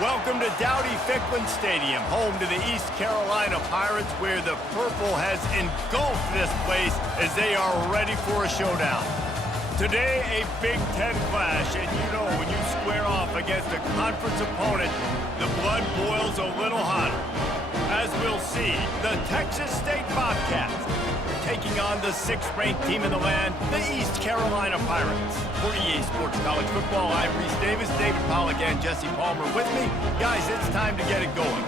Welcome to Dowdy-Ficklen Stadium, home to the East Carolina Pirates, where the purple has engulfed this place as they are ready for a showdown. Today, a Big Ten clash, and you know when you square off against a conference opponent, the blood boils a little hotter. As we'll see, the Texas State Bobcats taking on the 6th-ranked team in the land, the East Carolina Pirates. For EA Sports College Football, I'm Reese Davis, David Pollack, and Jesse Palmer with me. Guys, it's time to get it going.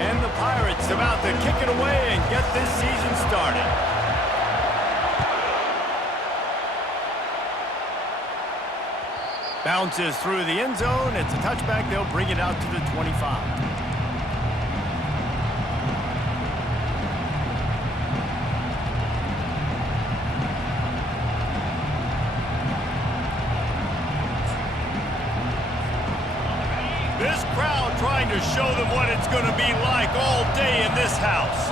And the Pirates about to kick it away and get this season started. Bounces through the end zone. It's a touchback. They'll bring it out to the 25. This crowd trying to show them what it's going to be like all day in this house.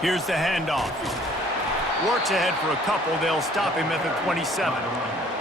Here's the handoff. Works ahead for a couple. They'll stop him at the 27.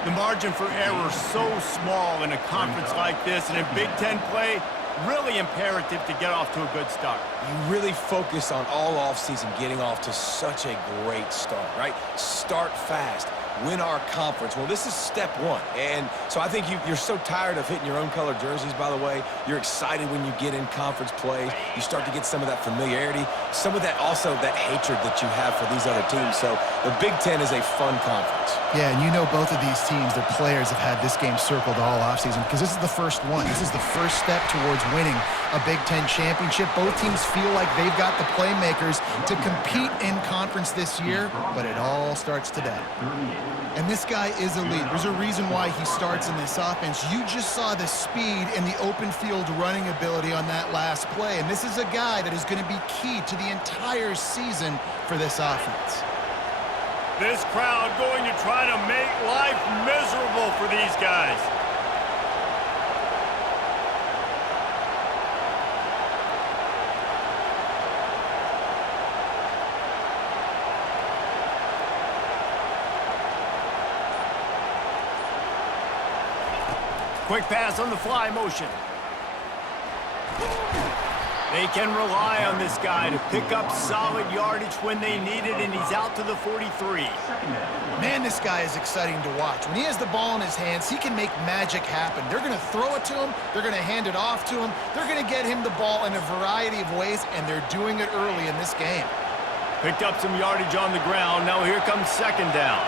The margin for error so small in a conference like this, and in Big Ten play, really imperative to get off to a good start. You really focus on all offseason getting off to such a great start, right? Start fast. Win our conference. Well, this is step one. And so I think you're so tired of hitting your own color jerseys, by the way. You're excited when you get in conference play. You start to get some of that familiarity, some of that also that hatred that you have for these other teams. So the Big Ten is a fun conference. Yeah, and you know both of these teams, their players have had this game circled all offseason because this is the first one. This is the first step towards winning a Big Ten championship. Both teams feel like they've got the playmakers to compete in conference this year, but it all starts today. And this guy is elite. There's a reason why he starts in this offense. You just saw the speed and the open field running ability on that last play. And this is a guy that is going to be key to the entire season for this offense. This crowd going to try to make life miserable for these guys. Quick pass on the fly motion. They can rely on this guy to pick up solid yardage when they need it, and he's out to the 43. Man, this guy is exciting to watch. When he has the ball in his hands, he can make magic happen. They're going to throw it to him. They're going to hand it off to him. They're going to get him the ball in a variety of ways, and they're doing it early in this game. Picked up some yardage on the ground. Now here comes second down.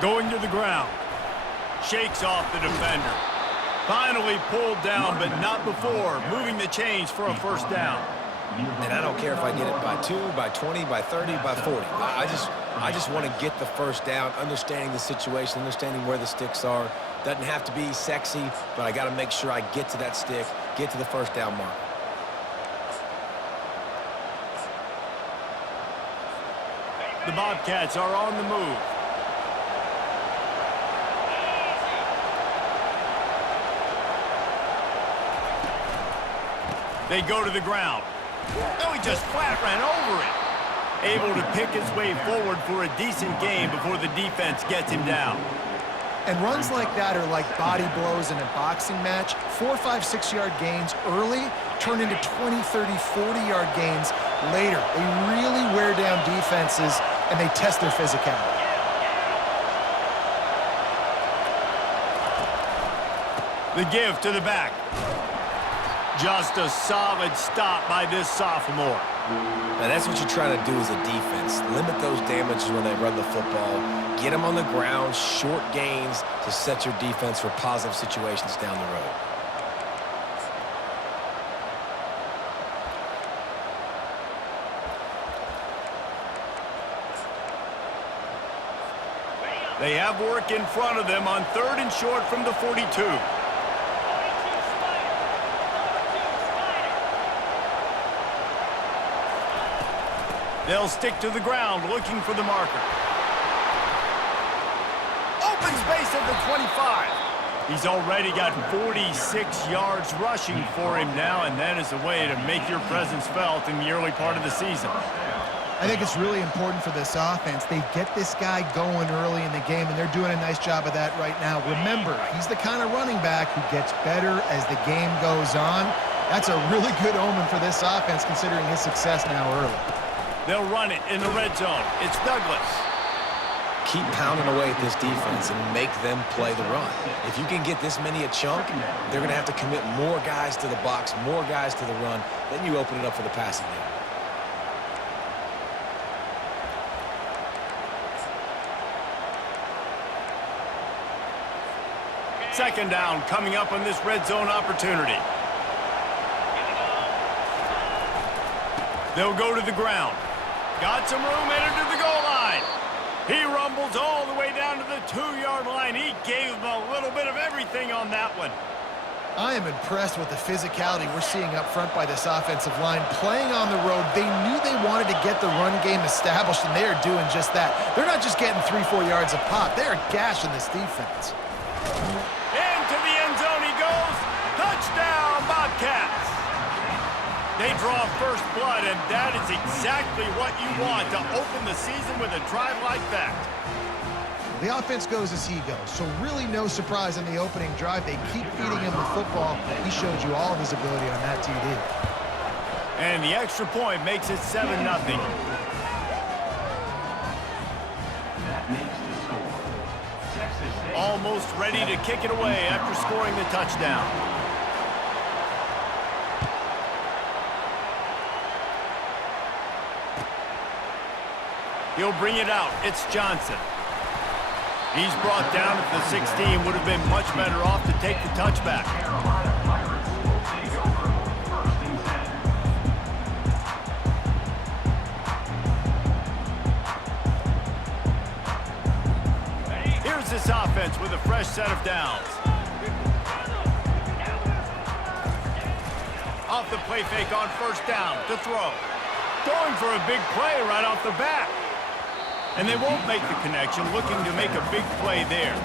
Going to the ground. Shakes off the defender. Finally pulled down, but not before. Moving the chains for a first down. And I don't care if I get it by 2, by 20, by 30, by 40. I just want to get the first down, understanding the situation, understanding where the sticks are. Doesn't have to be sexy, but I got to make sure I get to that stick, get to the first down mark. The Bobcats are on the move. They go to the ground. No, he just flat ran over it. Able to pick his way forward for a decent gain before the defense gets him down. And runs like that are like body blows in a boxing match. 4, 5, 6-yard gains early turn into 20, 30, 40-yard gains later. They really wear down defenses, and they test their physicality. The give to the back. Just a solid stop by this sophomore. Now that's what you're trying to do as a defense. Limit those damages when they run the football. Get them on the ground, short gains to set your defense for positive situations down the road. They have work in front of them on 3rd and short from the 42. They'll stick to the ground, looking for the marker. Open space at the 25. He's already got 46 yards rushing for him now, and that is a way to make your presence felt in the early part of the season. I think it's really important for this offense. They get this guy going early in the game, and they're doing a nice job of that right now. Remember, he's the kind of running back who gets better as the game goes on. That's a really good omen for this offense, considering his success now early. They'll run it in the red zone. It's Douglas. Keep pounding away at this defense and make them play the run. If you can get this many a chunk, they're going to have to commit more guys to the box, more guys to the run. Then you open it up for the passing game. Second down coming up on this red zone opportunity. They'll go to the ground. Got some room headed to the goal line. He rumbles all the way down to the 2-yard line. He gave them a little bit of everything on that one. I am impressed with the physicality we're seeing up front by this offensive line. Playing on the road, they knew they wanted to get the run game established, and they are doing just that. They're not just getting 3-4 yards a pop. They are gashing this defense. Into the end zone he goes. Touchdown, Bobcats. They draw first blood, and that is exactly what you want to open the season with a drive like that. The offense goes as he goes, so really no surprise in the opening drive. They keep feeding him the football. He showed you all of his ability on that TD. And the extra point makes it 7-0. Almost ready to kick it away after scoring the touchdown. He'll bring it out. It's Johnson. He's brought down at the 16. Would have been much better off to take the touchback. Here's this offense with a fresh set of downs. Off the play fake on first down to throw. Going for a big play right off the bat. And they won't make the connection, looking to make a big play there.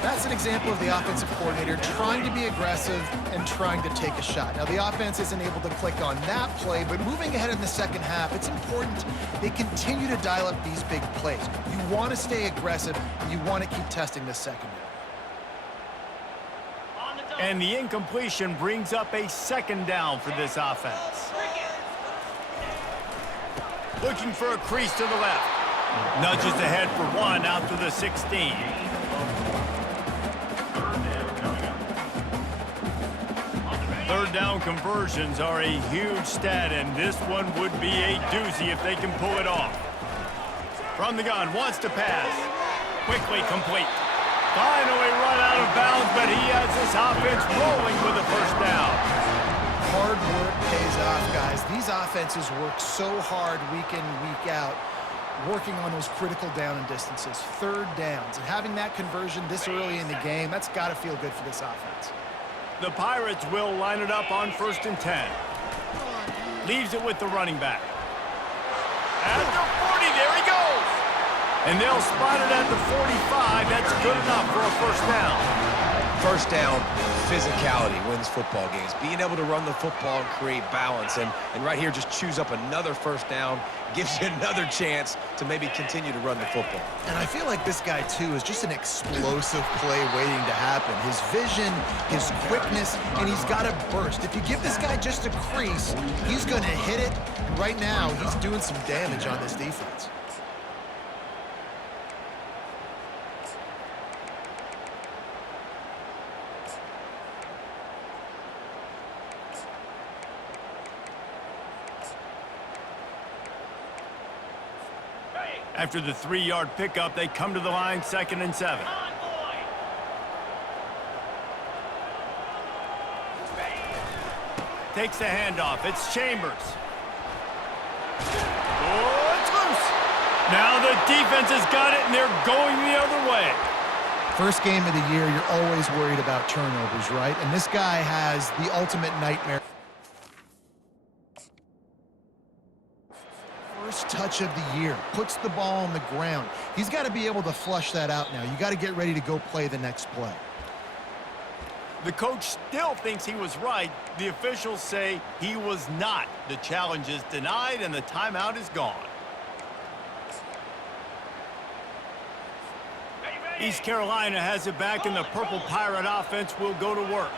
That's an example of the offensive coordinator trying to be aggressive and trying to take a shot. Now, the offense isn't able to click on that play, but moving ahead in the second half, it's important they continue to dial up these big plays. You want to stay aggressive, and you want to keep testing this secondary. And the incompletion brings up a second down for this offense. Looking for a crease to the left. Nudges ahead for one out to the 16. Third down conversions are a huge stat, and this one would be a doozy if they can pull it off. From the gun, wants to pass. Quickly complete. Finally run out of bounds, but he has this offense rolling with a first down. Hard work pays off, guys. These offenses work so hard week in and week out, working on those critical down and distances, third downs. And having that conversion this early in the game, that's got to feel good for this offense. The Pirates will line it up on 1st and 10. Leaves it with the running back. At the 40, there he goes. And they'll spot it at the 45. That's good enough for a first down. First down, physicality wins football games. Being able to run the football and create balance. And right here, just choose up another first down, gives you another chance to maybe continue to run the football. And I feel like this guy, too, is just an explosive play waiting to happen. His vision, his quickness, and he's got a burst. If you give this guy just a crease, he's going to hit it. And right now, he's doing some damage on this defense. After the 3-yard pickup, they come to the line, 2nd and 7. Takes the handoff. It's Chambers. Oh, it's loose. Now the defense has got it, and they're going the other way. First game of the year, you're always worried about turnovers, right? And this guy has the ultimate nightmare. first touch of the year, puts the ball on the ground. He's got to be able to flush that out now. You got to get ready to go play the next play. The coach still thinks he was right. The officials say he was not. The challenge is denied and the timeout is gone. East Carolina has it back and the Purple Pirate offense will go to work.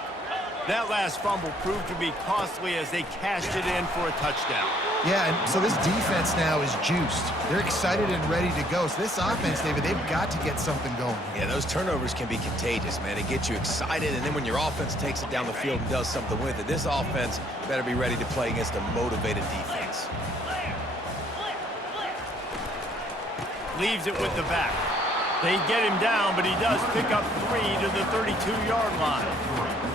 That last fumble proved to be costly as they cashed it in for a touchdown. Yeah, and so this defense now is juiced. They're excited and ready to go. So this offense, David, they've got to get something going. Yeah, those turnovers can be contagious, man. It gets you excited, and then when your offense takes it down the field and does something with it, this offense better be ready to play against a motivated defense. Leaves it with the back. They get him down, but he does pick up 3 to the 32-yard line.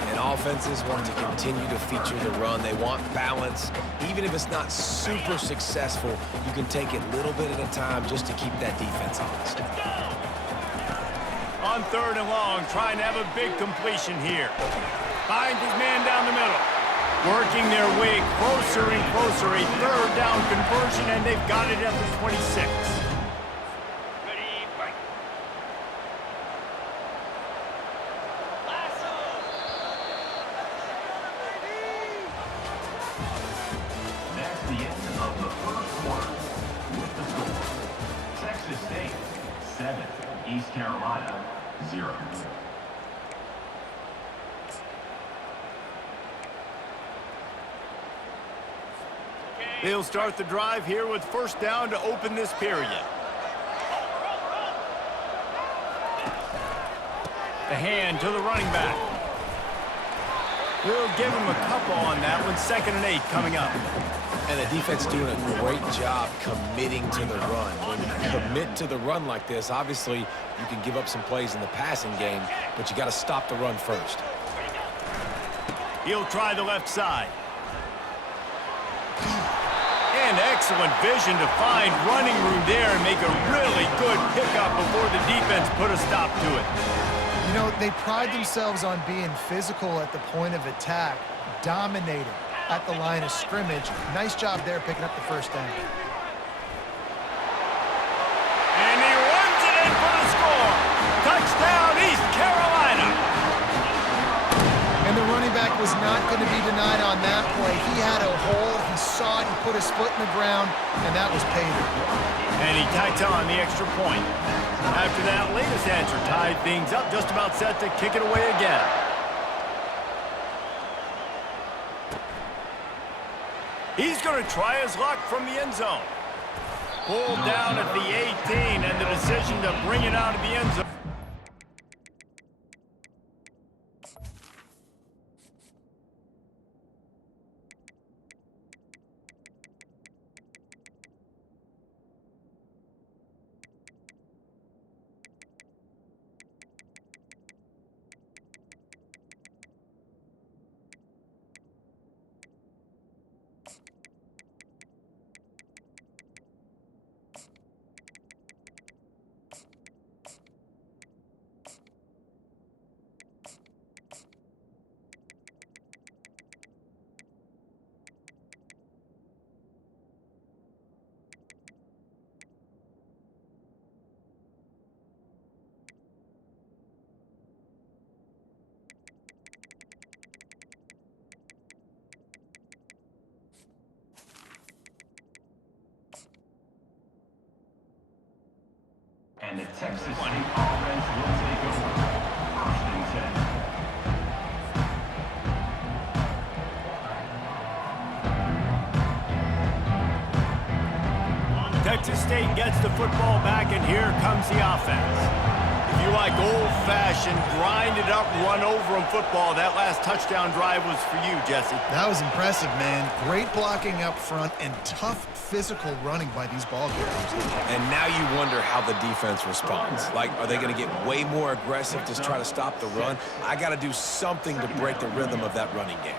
And offenses want to continue to feature the run. They want balance. Even if it's not super successful, you can take it little bit at a time just to keep that defense honest. On 3rd and long, trying to have a big completion here. Finds his man down the middle. Working their way closer and closer. A 3rd down conversion, and they've got it at the 26. East Carolina, 0. They'll start the drive here with 1st down to open this period. The hand to the running back. We'll give him a couple on that one. 2nd and 8 coming up. And the defense doing a great job committing to the run. When you commit to the run like this, obviously you can give up some plays in the passing game, but you got to stop the run first. He'll try the left side. And excellent vision to find running room there and make a really good pickup before the defense put a stop to it. You know, they pride themselves on being physical at the point of attack, dominating at the line of scrimmage. Nice job there picking up the 1st down. And he runs it in for the score. Touchdown, East Carolina. And the running back was not going to be denied on that play. He had a hole, he saw it, he put his foot in the ground, and that was paid. And he tacks on the extra point. After that latest answer tied things up, just about set to kick it away again. He's going to try his luck from the end zone. Pulled down at the 18, and the decision to bring it out of the end zone. And the Texas State offense will take over. 1st and 10. Texas State gets the football back, and here comes the offense. If you like old-fashioned, grind-it-up, run-over-'em football, that last touchdown drive was for you, Jesse. That was impressive, man. Great blocking up front and tough physical running by these ball carriers. And now you wonder how the defense responds. Like, are they going to get way more aggressive to try to stop the run? I got to do something to break the rhythm of that running game.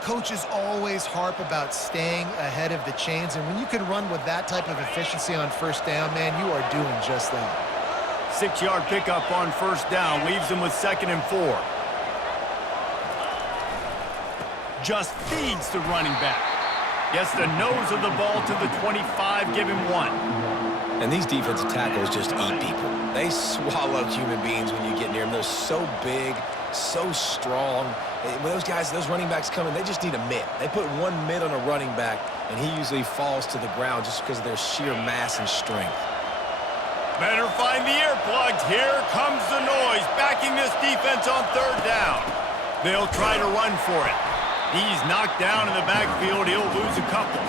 Coaches always harp about staying ahead of the chains, and when you can run with that type of efficiency on 1st down, man, you are doing just that. 6-yard pickup on 1st down, leaves them with 2nd and 4. Just feeds the running back. Gets the nose of the ball to the 25, give him 1. And these defensive tackles just eat people. They swallow human beings when you get near them. They're so big, so strong. When those guys, those running backs come in, they just need a mitt. They put one mitt on a running back, and he usually falls to the ground just because of their sheer mass and strength. Better find the earplugs. Here comes the noise, backing this defense on 3rd down. They'll try to run for it. He's knocked down in the backfield. He'll lose a couple.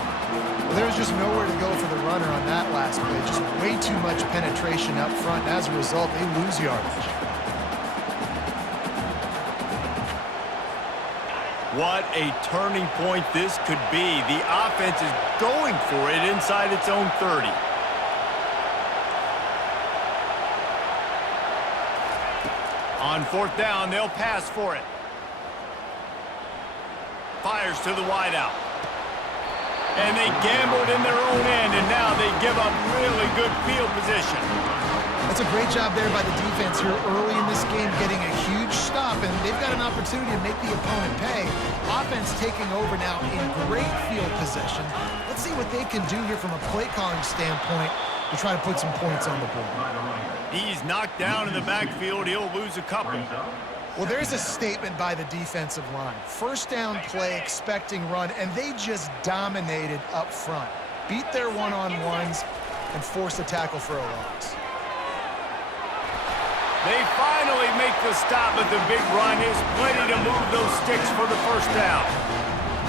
Well, there's just nowhere to go for the runner on that last play. Just way too much penetration up front. And as a result, they lose yardage. What a turning point this could be. The offense is going for it inside its own 30. On 4th down, they'll pass for it. Fires to the wideout. And they gambled in their own end, and now they give up really good field position. That's a great job there by the defense here early in this game, getting a huge stop, and they've got an opportunity to make the opponent pay. Offense taking over now in great field possession. Let's see what they can do here from a play calling standpoint to try to put some points on the board. He's knocked down in the backfield. He'll lose a couple. Well, there's a statement by the defensive line. 1st down play, expecting run, and they just dominated up front. Beat their one-on-ones and forced a tackle for a loss. They finally make the stop, but the big run is plenty to move those sticks for the 1st down.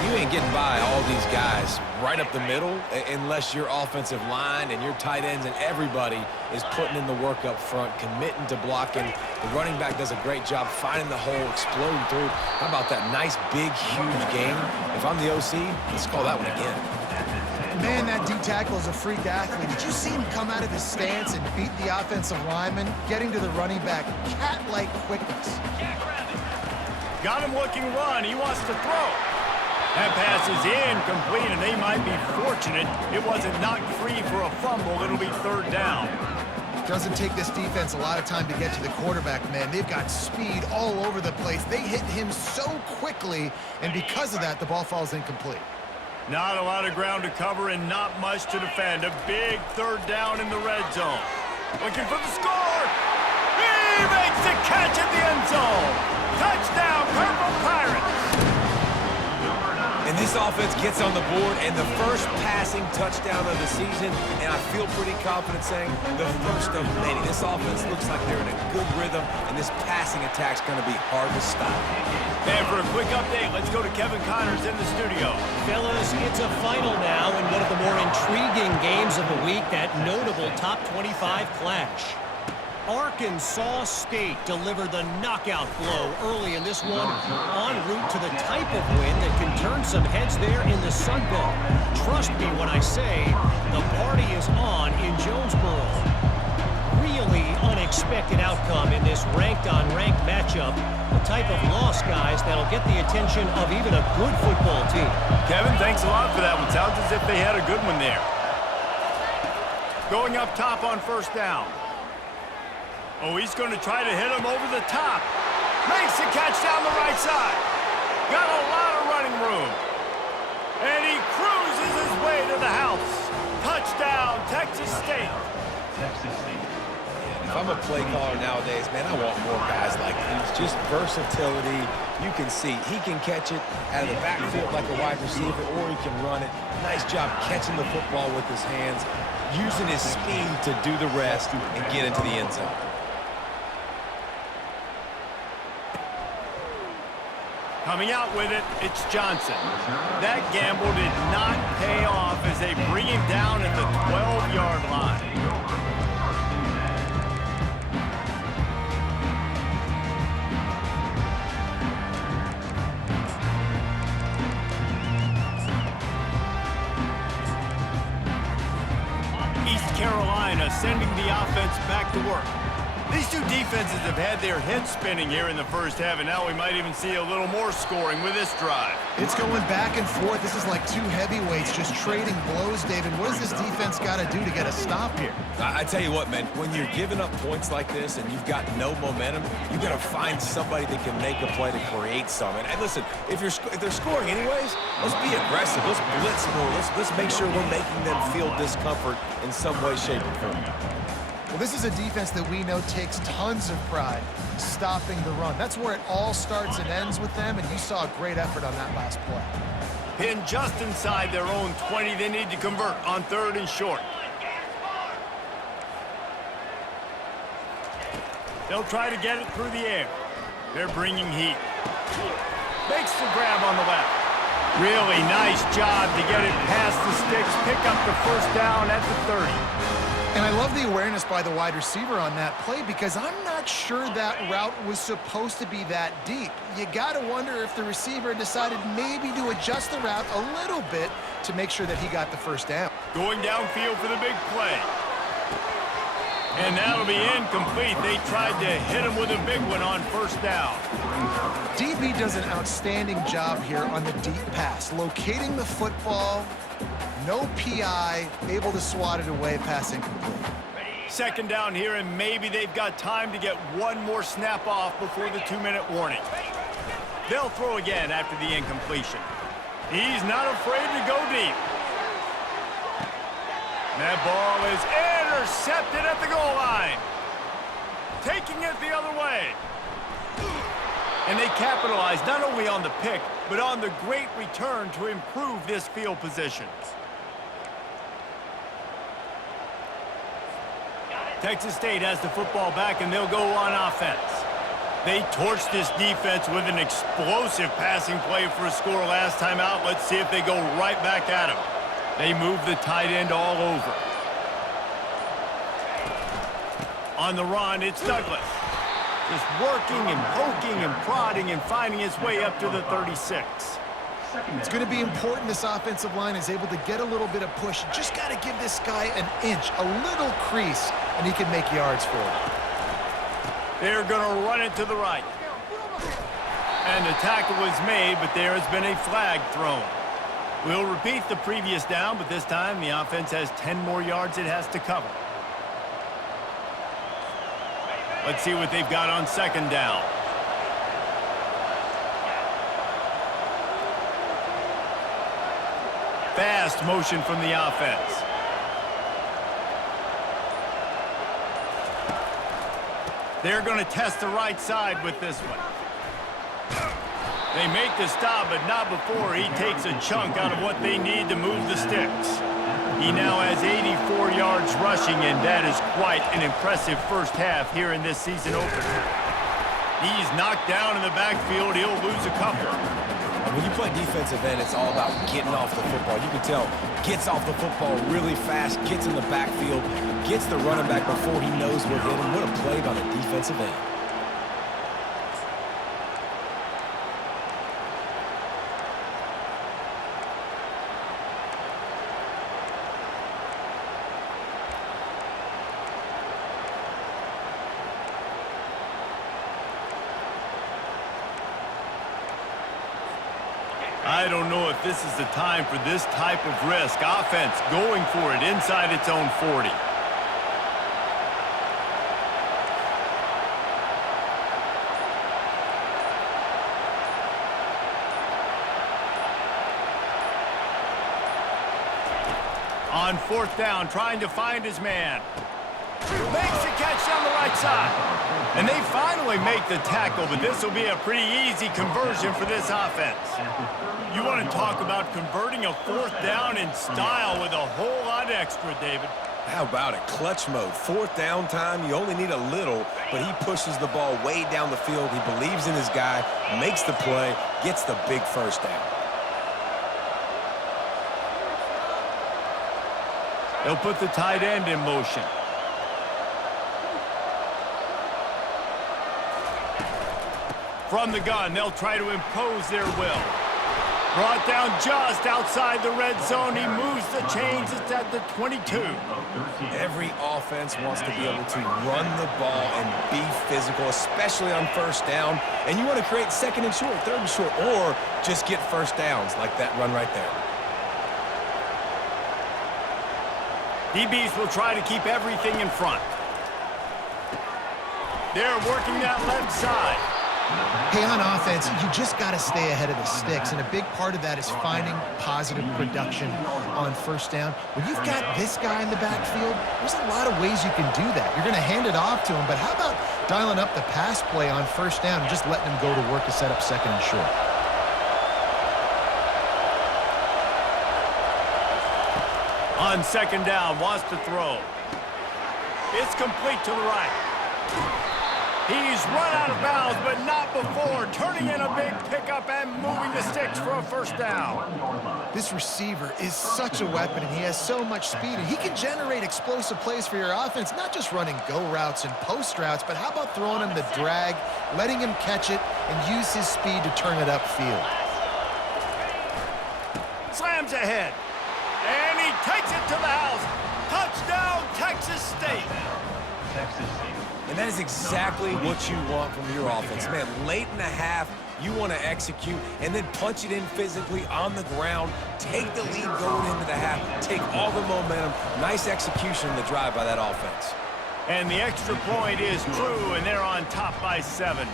You ain't getting by all these guys right up the middle unless your offensive line and your tight ends and everybody is putting in the work up front, committing to blocking. The running back does a great job finding the hole, exploding through. How about that nice, big, huge game? If I'm the OC, let's call that one again. Man, that D-tackle is a freak athlete. Did you see him come out of his stance and beat the offensive lineman, getting to the running back, cat-like quickness? Got him looking run. He wants to throw. That pass is incomplete, and they might be fortunate it wasn't knocked free for a fumble. It'll be 3rd down. Doesn't take this defense a lot of time to get to the quarterback, man. They've got speed all over the place. They hit him so quickly, and because of that, the ball falls incomplete. Not a lot of ground to cover and not much to defend. A big 3rd down in the red zone. Looking for the score. He makes the catch at the end zone. Touchdown, Purple Pirates. And this offense gets on the board, and the first passing touchdown of the season, and I feel pretty confident saying the first of many. This offense looks like they're in a good rhythm, and this passing attack's going to be hard to stop. And for a quick update, let's go to Kevin Connors in the studio. Fellas, it's a final now in one of the more intriguing games of the week, that notable top 25 clash. Arkansas State delivered the knockout blow early in this one, en route to the type of win that can turn some heads there in the Sun Belt. Trust me when I say the party is on in Jonesboro. Really unexpected outcome in this ranked-on-ranked matchup. The type of loss, guys, that'll get the attention of even a good football team. Kevin, thanks a lot for that one. Sounds as if they had a good one there. Going up top on 1st down. Oh, he's going to try to hit him over the top. Makes the catch down the right side. Got a lot of running room. And he cruises his way to the house. Touchdown, Texas State. Texas State. If I'm a play caller nowadays, man, I want more guys like these. Just versatility. You can see he can catch it out of the backfield like a wide receiver, or he can run it. Nice job catching the football with his hands, using his speed to do the rest and get into the end zone. Coming out with it, it's Johnson. That gamble did not pay off as they bring him down at the 12-yard line. East Carolina sending the offense back to work. These two defenses have had their heads spinning here in the first half, and now we might even see a little more scoring with this drive. It's going back and forth. This is like two heavyweights just trading blows, David. What does this defense got to do to get a stop here? I tell you what, man, when you're giving up points like this and you've got no momentum, you got to find somebody that can make a play to create some. And listen, if they're scoring anyways, let's be aggressive. Let's blitz more. Let's make sure we're making them feel discomfort in some way, shape, or form. Well, this is a defense that we know takes tons of pride stopping the run. That's where it all starts and ends with them, and you saw a great effort on that last play. Pinned just inside their own 20. They need to convert on 3rd and short. They'll try to get it through the air. They're bringing heat. Makes the grab on the left. Really nice job to get it past the sticks, pick up the first down at the 30. And I love the awareness by the wide receiver on that play because I'm not sure that route was supposed to be that deep. You got to wonder if the receiver decided maybe to adjust the route a little bit to make sure that he got the first down. Going downfield for the big play. And that'll be incomplete. They tried to hit him with a big one on first down. DB does an outstanding job here on the deep pass, locating the football. No PI, able to swat it away, pass incomplete. 2nd down here, and maybe they've got time to get one more snap off before the 2-minute warning. They'll throw again after the incompletion. He's not afraid to go deep. That ball is intercepted at the goal line. Taking it the other way. And they capitalize not only on the pick, but on the great return to improve this field position. Texas State has the football back, and they'll go on offense. They torched this defense with an explosive passing play for a score last time out. Let's see if they go right back at him. They move the tight end all over. On the run, it's Douglas. Just working and poking and prodding and finding his way up to the 36. It's going to be important this offensive line is able to get a little bit of push. Just got to give this guy an inch, a little crease, and he can make yards for it. They're going to run it to the right. And the tackle was made, but there has been a flag thrown. We'll repeat the previous down, but this time the offense has 10 more yards it has to cover. Let's see what they've got on 2nd down. Fast motion from the offense. They're going to test the right side with this one. They make the stop, but not before he takes a chunk out of what they need to move the sticks. He now has 84 yards rushing, and that is quite an impressive first half here in this season opener. He's knocked down in the backfield. He'll lose a couple. When you play defensive end, it's all about getting off the football. You can tell, gets off the football really fast, gets in the backfield, gets the running back before he knows what hit him. What a play by the defensive end. I don't know if this is the time for this type of risk. Offense going for it inside its own 40. On 4th down, trying to find his man. Makes the catch down the right side. And they finally make the tackle, but this will be a pretty easy conversion for this offense. You want to talk about converting a 4th down in style with a whole lot extra, David. How about it? Clutch mode. 4th down time. You only need a little, but he pushes the ball way down the field. He believes in his guy, makes the play, gets the big first down. They'll put the tight end in motion. From the gun, they'll try to impose their will. Brought down just outside the red zone. He moves the chains. It's at the 22. Every offense wants to be able to run the ball and be physical, especially on first down. And you want to create second and short, third and short, or just get first downs like that run right there. DBs will try to keep everything in front. They're working that left side. Hey, on offense, you just got to stay ahead of the sticks, and a big part of that is finding positive production on first down. When you've got this guy in the backfield, there's a lot of ways you can do that. You're going to hand it off to him, but how about dialing up the pass play on first down and just letting him go to work to set up second and short? On second down, wants to throw. It's complete to the right. He's run out of bounds, but not before turning in a big pickup and moving the sticks for a first down. This receiver is such a weapon, and he has so much speed, and he can generate explosive plays for your offense, not just running go routes and post routes, but how about throwing him the drag, letting him catch it, and use his speed to turn it upfield. Slams ahead, and he takes it to the house. Touchdown, Texas State. Texas State. And that is exactly what you want from your offense. Man, late in the half, you want to execute and then punch it in physically on the ground, take the lead going into the half, take all the momentum. Nice execution in the drive by that offense. And the extra point is true, and they're on top by 7.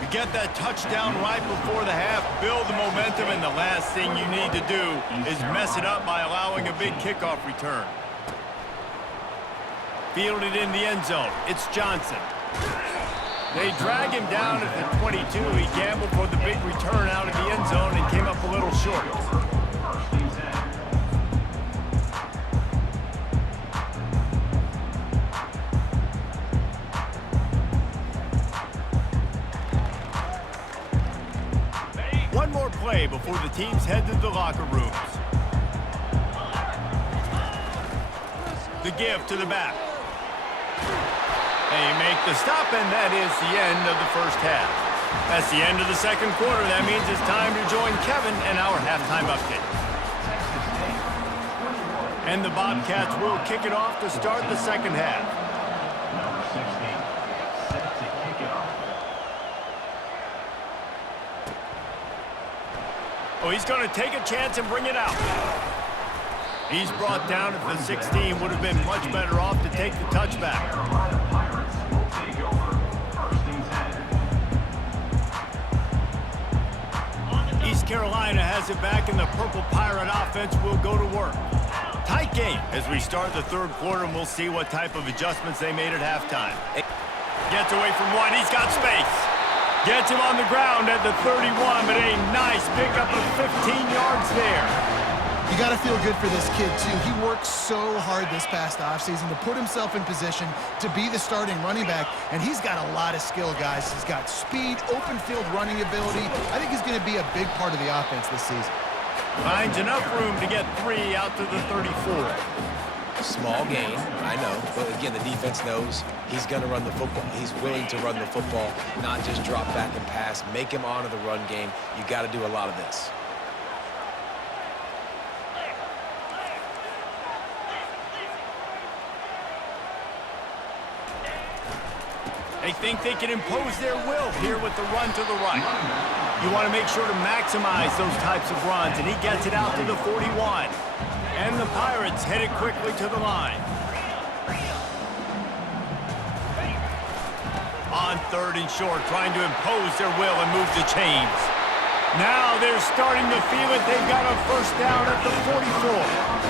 You get that touchdown right before the half, build the momentum, and the last thing you need to do is mess it up by allowing a big kickoff return. Fielded in the end zone. It's Johnson. They drag him down at the 22. He gambled for the big return out of the end zone and came up a little short. One more play before the teams head to the locker rooms. The give to the back. They make the stop, and that is the end of the first half. That's the end of the second quarter. That means it's time to join Kevin and our halftime update. And the Bobcats will kick it off to start the second half. Number 16, set to kick it off. Oh, he's going to take a chance and bring it out. He's brought down at the 16. Would have been much better off to take the touchback. Carolina Pirates will take over first and 10. East Carolina has it back, and the Purple Pirate offense will go to work. Tight game as we start the third quarter, and we'll see what type of adjustments they made at halftime. Gets away from one. He's got space. Gets him on the ground at the 31, but a nice pickup of 15 yards there. You got to feel good for this kid, too. He worked so hard this past offseason to put himself in position to be the starting running back, and he's got a lot of skill, guys. He's got speed, open field running ability. I think he's going to be a big part of the offense this season. Finds enough room to get 3 out to the 34. Small gain, I know, but again, the defense knows he's going to run the football. He's willing to run the football, not just drop back and pass, make him honor the run game. You got to do a lot of this. They think they can impose their will here with the run to the right. You want to make sure to maximize those types of runs, and he gets it out to the 41. And the Pirates headed quickly to the line. On third and short, trying to impose their will and move the chains. Now they're starting to feel it. They've got a first down at the 44.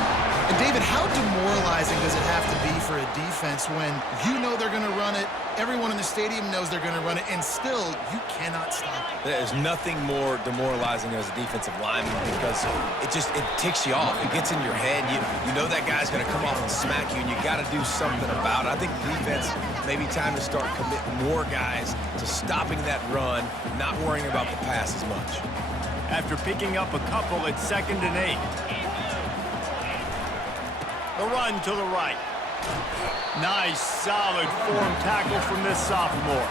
And David, how demoralizing does it have to be for a defense when you know they're going to run it, everyone in the stadium knows they're going to run it, and still you cannot stop it? There's nothing more demoralizing as a defensive lineman because it ticks you off. It gets in your head. You know that guy's going to come off and smack you, and you got to do something about it. I think the defense, maybe time to start committing more guys to stopping that run, not worrying about the pass as much. After picking up a couple, it's 2nd and 8. The run to the right. Nice, solid form tackle from this sophomore.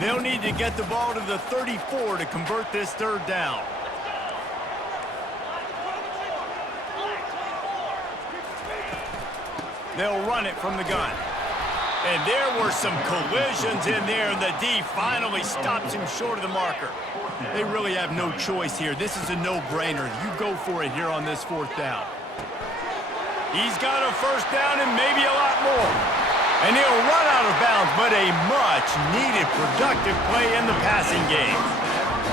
They'll need to get the ball to the 34 to convert this third down. They'll run it from the gun. And there were some collisions in there, and the D finally stops him short of the marker. They really have no choice here. This is a no-brainer. You go for it here on this fourth down. He's got a first down and maybe a lot more. And he'll run out of bounds, but a much-needed productive play in the passing game.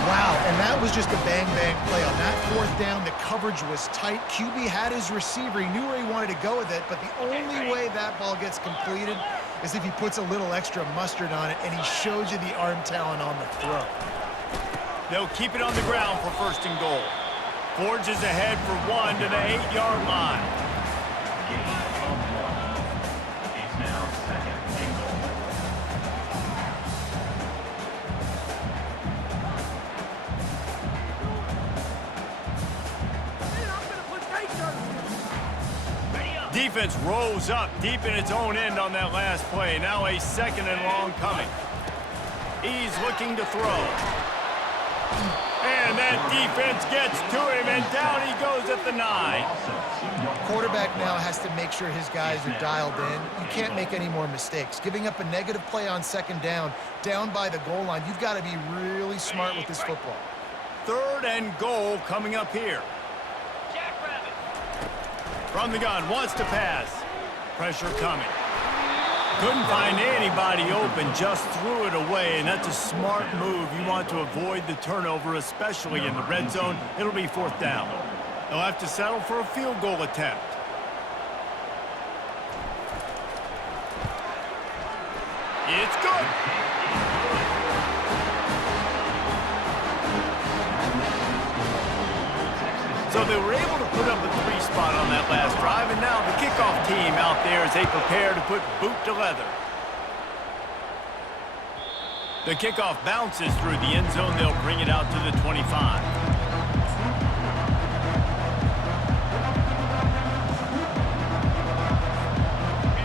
Wow, and that was just a bang-bang play. On that fourth down, the coverage was tight. QB had his receiver. He knew where he wanted to go with it, but the only way that ball gets completed is if he puts a little extra mustard on it, and he shows you the arm talent on the throw. They'll keep it on the ground for first and goal. Forges ahead for one to the 8-yard line. It's now second and goal. Defense rolls up deep in its own end on that last play. Now a second and long coming. He's looking to throw. And that defense gets to him, and down he goes at the 9. Quarterback now has to make sure his guys are dialed in. You can't make any more mistakes. Giving up a negative play on second down by the goal line, you've got to be really smart with this football. Third and goal coming up here. From the gun, wants to pass. Pressure coming. Couldn't find anybody open, just threw it away, and that's a smart move. You want to avoid the turnover, especially in the red zone. It'll be fourth down. They'll have to settle for a field goal attempt. It's good. So they were able to put up a 3 spot on that last drive, and now the kickoff team out there as they prepare to put boot to leather. The kickoff bounces through the end zone. They'll bring it out to the 25.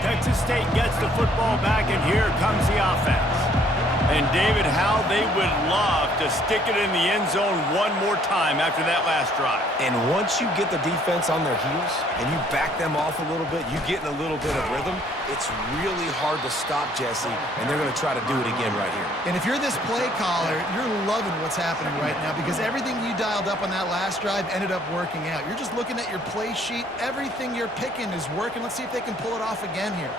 Texas State gets the football back, and here comes the offense. And David, how they would love to stick it in the end zone one more time after that last drive. And once you get the defense on their heels and you back them off a little bit, you get in a little bit of rhythm, it's really hard to stop Jesse, and they're going to try to do it again right here. And if you're this play caller, you're loving what's happening right now because everything you dialed up on that last drive ended up working out. You're just looking at your play sheet. Everything you're picking is working. Let's see if they can pull it off again here.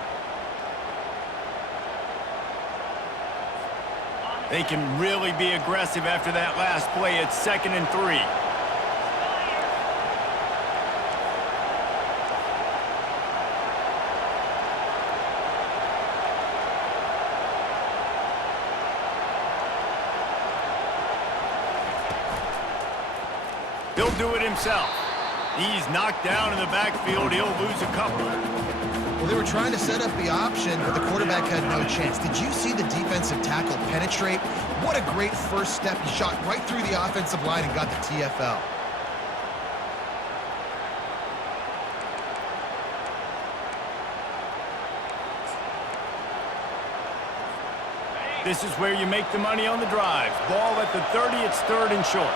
They can really be aggressive after that last play. It's 2nd and 3. He'll do it himself. He's knocked down in the backfield. He'll lose a couple. Well, they were trying to set up the option, but the quarterback had no chance. Did you see the defensive tackle penetrate? What a great first step. He shot right through the offensive line and got the TFL. This is where you make the money on the drives. Ball at the 30, it's 3rd and short.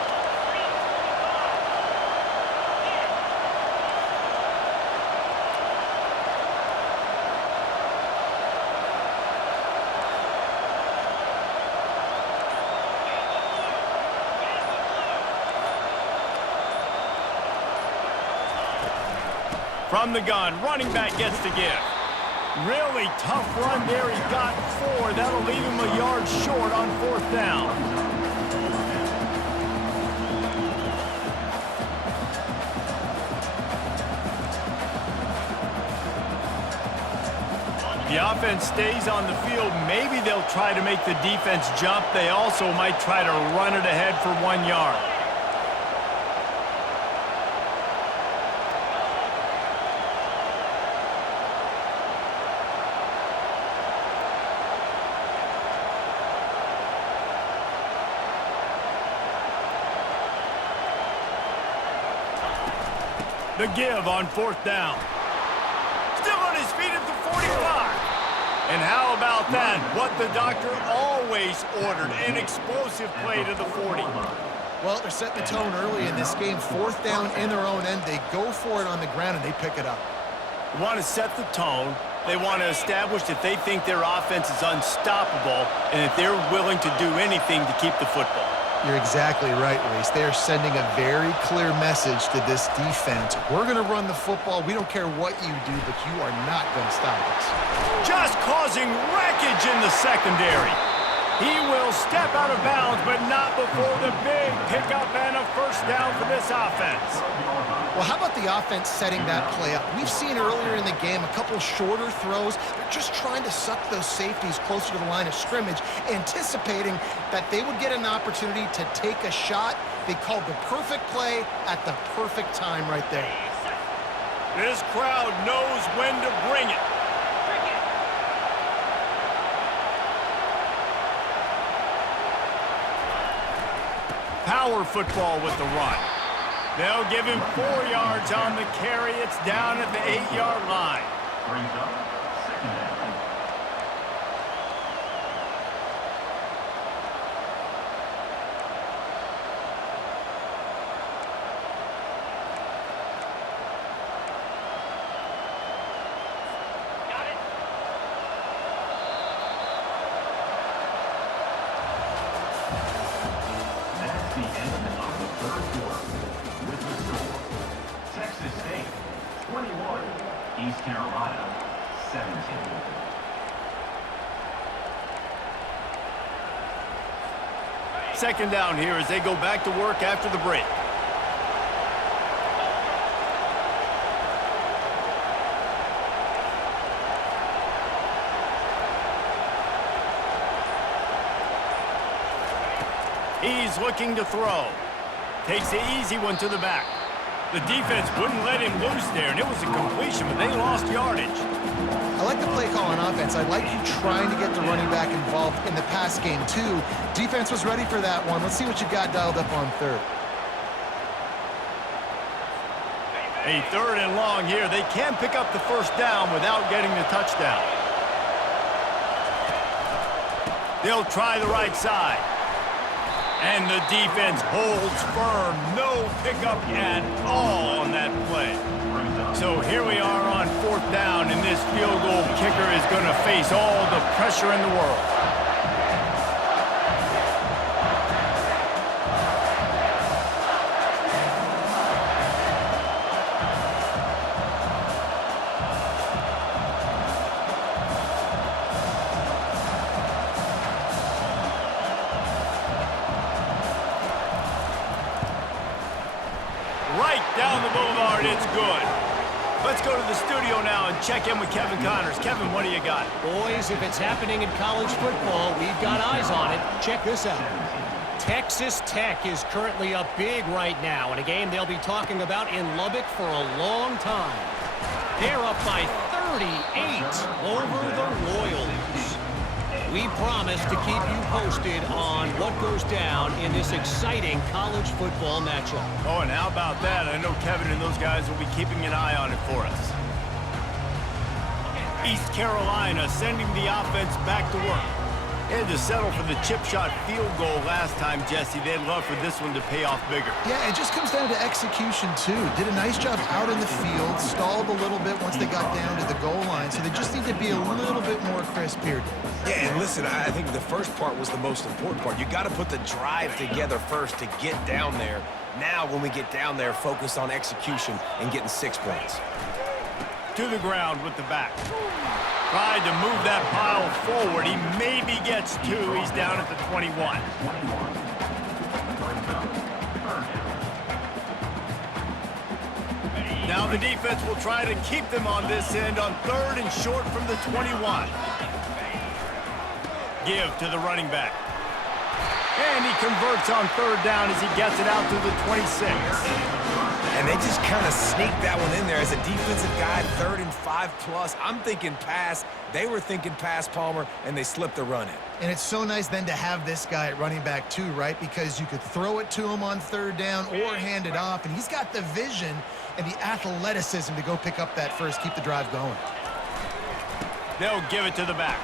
From the gun, running back gets to give. Really tough run there. He got 4. That'll leave him a yard short on 4th down. The offense stays on the field. Maybe they'll try to make the defense jump. They also might try to run it ahead for 1 yard. The give on 4th down. Still on his feet at the 45. And how about that? What the doctor always ordered, an explosive play to the 40. Well, they're setting the tone early in this game. 4th down in their own end. They go for it on the ground, and they pick it up. They want to set the tone. They want to establish that they think their offense is unstoppable and that they're willing to do anything to keep the football. You're exactly right, Reese. They are sending a very clear message to this defense. We're going to run the football. We don't care what you do, but you are not going to stop us. Just causing wreckage in the secondary. He will step out of bounds, but not before the big pickup and a first down for this offense. Well, how about the offense setting that play up? We've seen earlier in the game a couple shorter throws. They're just trying to suck those safeties closer to the line of scrimmage, anticipating that they would get an opportunity to take a shot. They called the perfect play at the perfect time right there. This crowd knows when to bring it. Power football with the run. They'll give him 4 yards on the carry. It's down at the 8-yard line. Brings up 2nd down. That's the end of the 3rd quarter. With the score, Texas State 21, East Carolina 17. Second down here as they go back to work after the break. He's looking to throw. Takes the easy one to the back. The defense wouldn't let him loose there, and it was a completion, but they lost yardage. I like the play call on offense. I like you trying to get the running back involved in the pass game, too. Defense was ready for that one. Let's see what you got dialed up on 3rd. A 3rd and long here. They can pick up the first down without getting the touchdown. They'll try the right side. And the defense holds firm. No pickup at all on that play. So here we are on 4th down, and this field goal kicker is going to face all the pressure in the world. Right down the boulevard, it's good. Let's go to the studio now and check in with Kevin Connors. Kevin, what do you got? Boys, if it's happening in college football, we've got eyes on it. Check this out. Texas Tech is currently up big right now in a game they'll be talking about in Lubbock for a long time. They're up by 38 over the Royals. We promise to keep you posted on what goes down in this exciting college football matchup. Oh, and how about that? I know Kevin and those guys will be keeping an eye on it for us. East Carolina sending the offense back to work. They had to settle for the chip shot field goal last time, Jesse. They'd love for this one to pay off bigger. Yeah, it just comes down to execution, too. Did a nice job out in the field, stalled a little bit once they got down to the goal line, so they just need to be a little bit more crisp here. Yeah, and listen, I think the first part was the most important part. You got to put the drive together first to get down there. Now, when we get down there, focus on execution and getting 6 points. To the ground with the back. Tried to move that pile forward. He maybe gets 2. He's down at the 21. Now the defense will try to keep them on this end on 3rd and short from the 21. Give to the running back. And he converts on 3rd down as he gets it out to the 26. And they just kind of sneaked that one in there as a defensive guy, 3rd and 5+. I'm thinking pass. They were thinking pass, Palmer, and they slipped the run in. And it's so nice then to have this guy at running back too, right? Because you could throw it to him on 3rd down or hand it off, and he's got the vision and the athleticism to go pick up that first, keep the drive going. They'll give it to the back.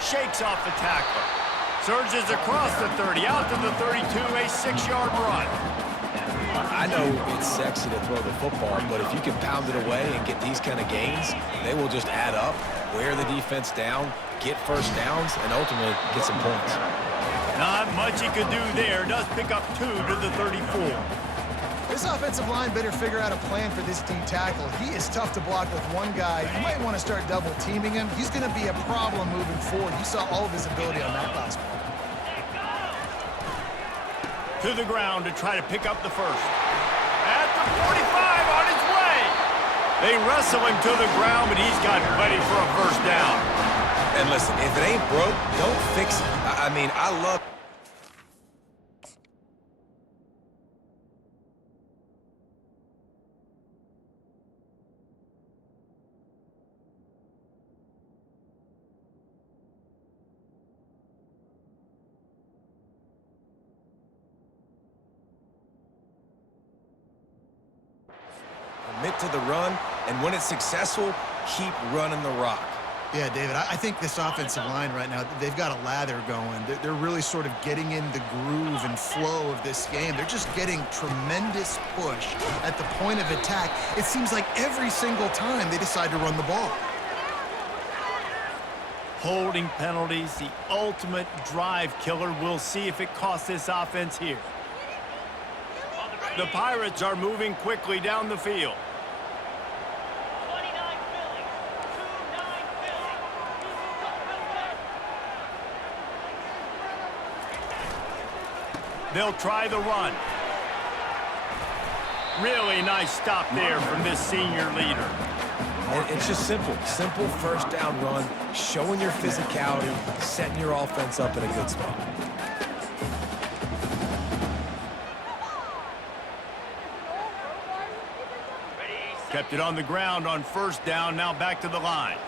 Shakes off the tackler. Surges across the 30, out to the 32, a 6-yard run. I know it's sexy to throw the football, but if you can pound it away and get these kind of gains, they will just add up, wear the defense down, get first downs, and ultimately get some points. Not much he could do there. Does pick up 2 to the 34. This offensive line better figure out a plan for this D tackle. He is tough to block with one guy. You might want to start double teaming him. He's going to be a problem moving forward. You saw all of his ability on that last play. To the ground to try to pick up the first. At the 45 on his way. They wrestle him to the ground, but he's got plenty for a first down. And listen, if it ain't broke, don't fix it. I mean, I love... Commit to the run, and when it's successful, keep running the rock. Yeah, David, I think this offensive line right now, they've got a lather going. They're really sort of getting in the groove and flow of this game. They're just getting tremendous push at the point of attack. It seems like every single time they decide to run the ball. Holding penalties, the ultimate drive killer. We'll see if it costs this offense here. The Pirates are moving quickly down the field. They'll try the run. Really nice stop there from this senior leader. And it's just simple. Simple first down run, showing your physicality, setting your offense up in a good spot. Kept it on the ground on first down, now back to the line.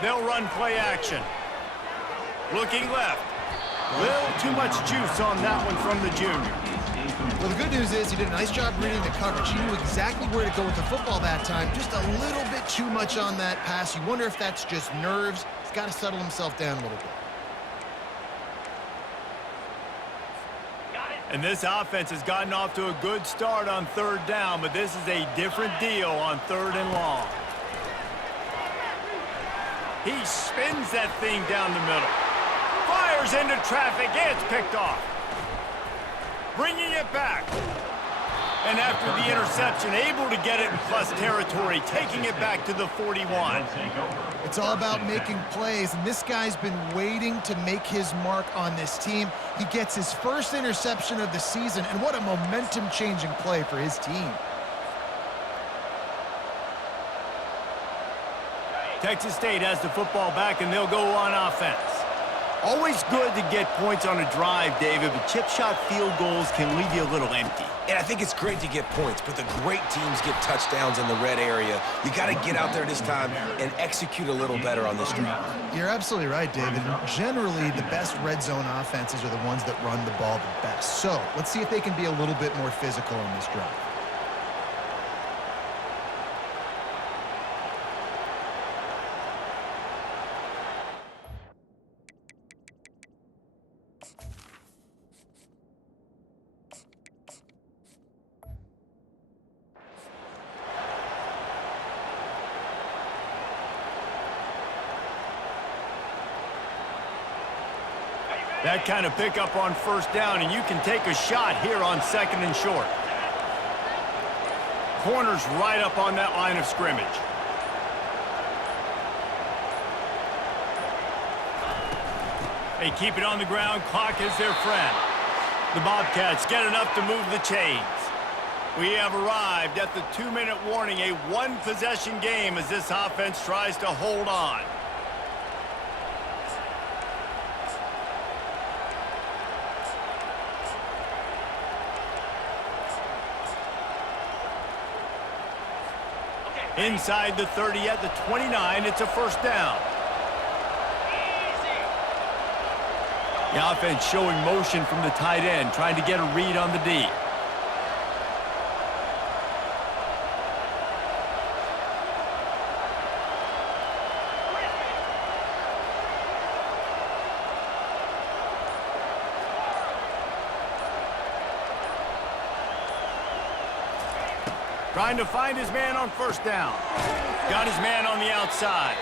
They'll run play action. Looking left. Little too much juice on that one from the junior. Well, the good news is he did a nice job reading the coverage. He knew exactly where to go with the football that time. Just a little bit too much on that pass. You wonder if that's just nerves. He's got to settle himself down a little bit. And this offense has gotten off to a good start on third down, but this is a different deal on 3rd and long. He spins that thing down the middle. Fires into traffic. It's picked off. Bringing it back. And after the interception, able to get it in plus territory, taking it back to the 41. It's all about making plays, and this guy's been waiting to make his mark on this team. He gets his first interception of the season, and what a momentum-changing play for his team. Texas State has the football back, and they'll go on offense. Always good to get points on a drive, David, but chip shot field goals can leave you a little empty. And I think it's great to get points, but the great teams get touchdowns in the red area. You got to get out there this time and execute a little better on this drive. You're absolutely right, David. Generally, the best red zone offenses are the ones that run the ball the best. So let's see if they can be a little bit more physical on this drive. That kind of pickup on first down, and you can take a shot here on 2nd and short. Corner's right up on that line of scrimmage. They keep it on the ground. Clock is their friend. The Bobcats get enough to move the chains. We have arrived at the 2-minute warning, a one-possession game as this offense tries to hold on. Inside the 30 at the 29, it's a first down. The offense showing motion from the tight end, trying to get a read on the D. Trying to find his man on first down. Got his man on the outside.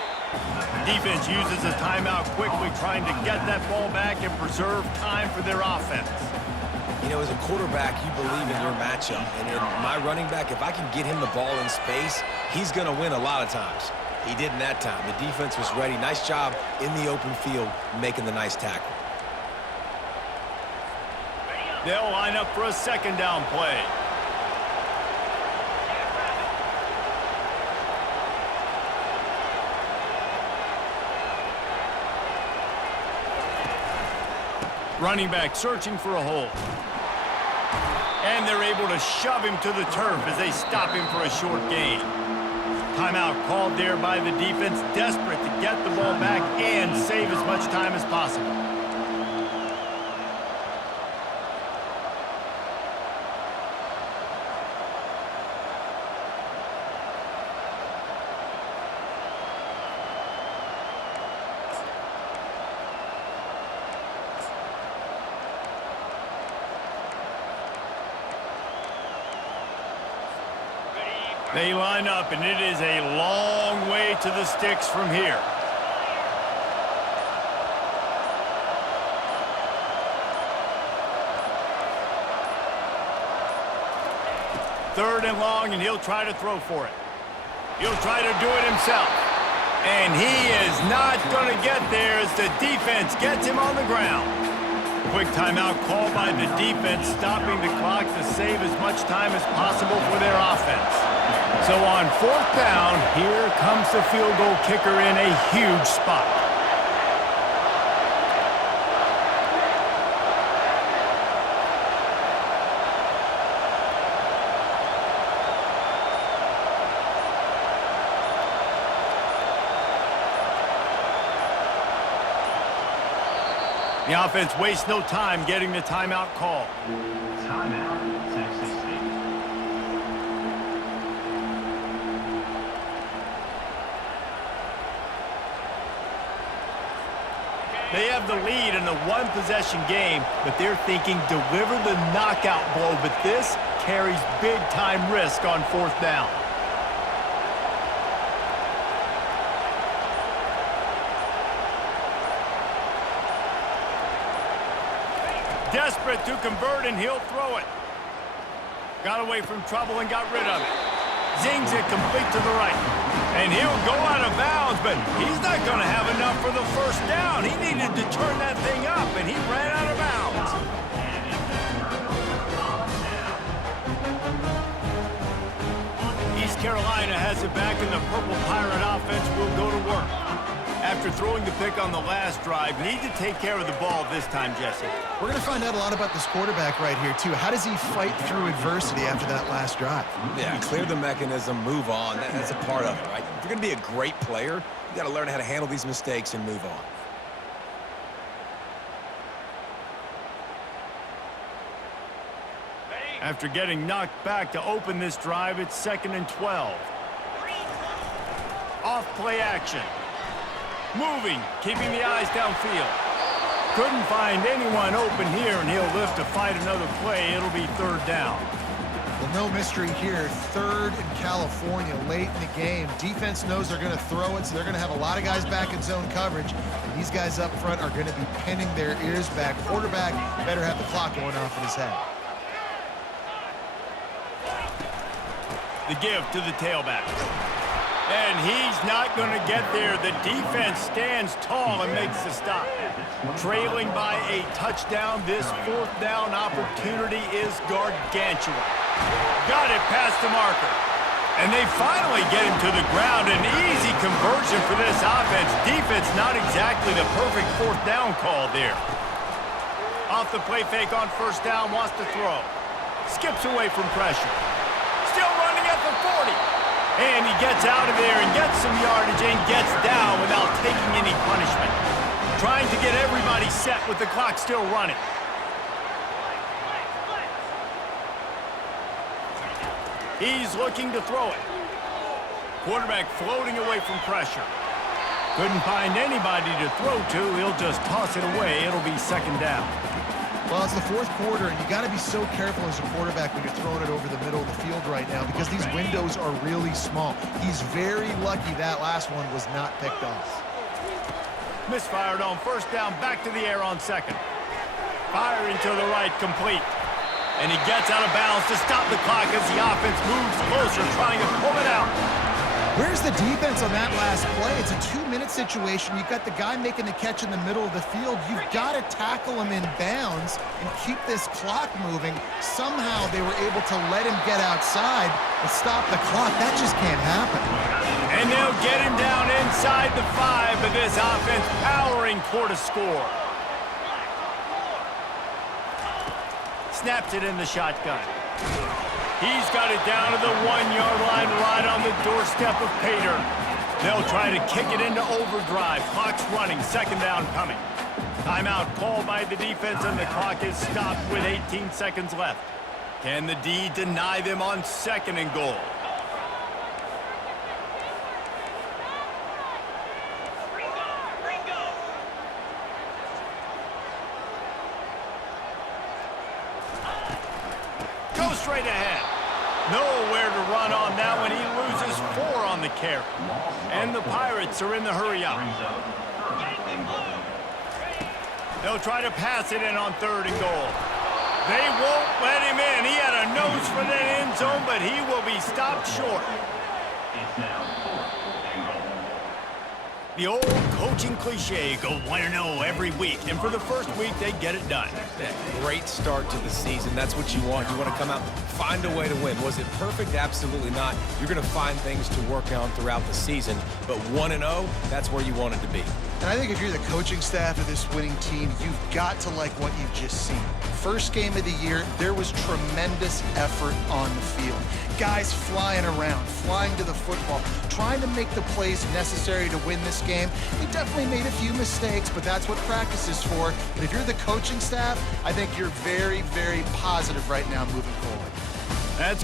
Defense uses a timeout quickly, trying to get that ball back and preserve time for their offense. You know, as a quarterback, you believe in your matchup. And in my running back, if I can get him the ball in space, he's going to win a lot of times. He didn't that time. The defense was ready. Nice job in the open field making the nice tackle. They'll line up for a second down play. Running back searching for a hole. And they're able to shove him to the turf as they stop him for a short gain. Timeout called there by the defense, desperate to get the ball back and save as much time as possible. They line up, and it is a long way to the sticks from here. Third and long, and he'll try to throw for it. He'll try to do it himself. And he is not going to get there as the defense gets him on the ground. Quick timeout called by the defense, stopping the clock to save as much time as possible for their offense. So on fourth down, here comes the field goal kicker in a huge spot. The offense wastes no time getting the timeout call. Timeout, Texas State. They have the lead in a one-possession game, but they're thinking deliver the knockout blow, but this carries big-time risk on fourth down. Desperate to convert, and he'll throw it. Got away from trouble and got rid of it. Zings it complete to the right. And he'll go out of bounds, but he's not going to have enough for the first down. He needed to turn that thing up, and he ran out of bounds. East Carolina has it back, and the Purple Pirate offense will go to work. After throwing the pick on the last drive, need to take care of the ball this time, Jesse. We're going to find out a lot about this quarterback right here, too. How does he fight through adversity after that last drive? Yeah, clear the mechanism, move on. That's a part of it, right? If you're going to be a great player, you got to learn how to handle these mistakes and move on. After getting knocked back to open this drive, it's 2nd and 12. Off play action. Moving, keeping the eyes downfield. Couldn't find anyone open here, and he'll live to fight another play. It'll be third down. Well, no mystery here. Third in California, late in the game. Defense knows they're going to throw it, so they're going to have a lot of guys back in zone coverage. And these guys up front are going to be pinning their ears back. Quarterback better have the clock going off in his head. The give to the tailback. And he's not going to get there. The defense stands tall and makes the stop. Trailing by a touchdown, this fourth down opportunity is gargantuan. Got it past the marker. And they finally get him to the ground. An easy conversion for this offense. Defense not exactly the perfect fourth down call there. Off the play fake on first down, wants to throw. Skips away from pressure. Still running at the 40. And he gets out of there and gets some yardage and gets down without taking any punishment. trying to get everybody set with the clock still running. He's looking to throw it. Quarterback floating away from pressure. Couldn't find anybody to throw to. He'll just toss it away. It'll be second down. Well, it's the fourth quarter, and you got to be so careful as a quarterback when you're throwing it over the middle of the field right now because these windows are really small. He's very lucky that last one was not picked off. Misfired on first down, back to the air on second. Firing to the right, complete. And he gets out of bounds to stop the clock as the offense moves closer, trying to pull it out. Where's the defense on that last play? It's a 2-minute situation. You've got the guy making the catch in the middle of the field. You've got to tackle him in bounds and keep this clock moving. Somehow they were able to let him get outside and stop the clock. That just can't happen. And they'll get him down inside the 5, but this offense powering toward a score. Snaps it in the shotgun. He's got it down to the 1-yard line right on the doorstep of Pater. They'll try to kick it into overdrive. Clock's running, second down coming. Timeout called by the defense, and the clock is stopped with 18 seconds left. Can the D deny them on second and goal? Go straight ahead. Nowhere to run on that one. He loses 4 on the carry. And the Pirates are in the hurry up. They'll try to pass it in on third and goal. They won't let him in. He had a nose for that end zone, but he will be stopped short. It's now 4th and goal. The old coaching cliche, go 1-0 every week. And for the first week, they get it done. That great start to the season. That's what you want. You want to come out, find a way to win. Was it perfect? Absolutely not. You're going to find things to work on throughout the season. But 1-0, that's where you want it to be. And I think if you're the coaching staff of this winning team, you've got to like what you've just seen. First game of the year, there was tremendous effort on the field. Guys flying around, flying to the football, trying to make the plays necessary to win this game. They definitely made a few mistakes, but that's what practice is for. And if you're the coaching staff, I think you're very, very positive right now moving forward. That's